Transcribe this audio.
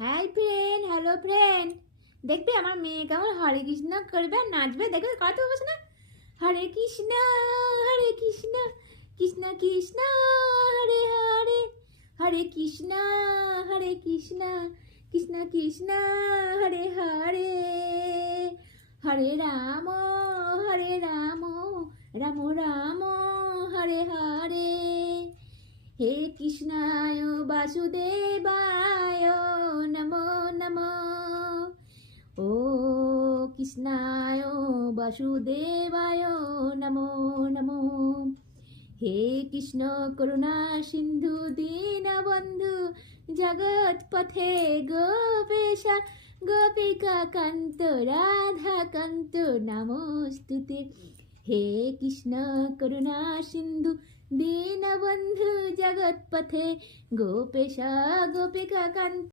Hi friend, hello friend. দেখবে আমার মেয়ে কেমন হরে কৃষ্ণ করবে আর নাচবে, দেখবে কত বলছে না, হরে কৃষ্ণ হরে কৃষ্ণ কৃষ্ণ কৃষ্ণ হরে হরে, হরে কৃষ্ণ হরে কৃষ্ণ কৃষ্ণ কৃষ্ণ হরে হরে, হরে রাম রাম রাম হরে হরে। হে কৃষ্ণায় বাসুদেবায় নমো নমো। ও কৃষ্ণায় বাসুদেবায় নমো নমো। হে কৃষ্ণ করুণা সিন্ধু দীনবন্ধু জগৎ পথে গোপেশা গোপিকা কান্ত রাধা কান্ত নমস্তুতে। হে কৃষ্ণ করুণা সিন্ধু দীনবন্ধু জগৎ পথে গোপেশা গোপিকা কান্ত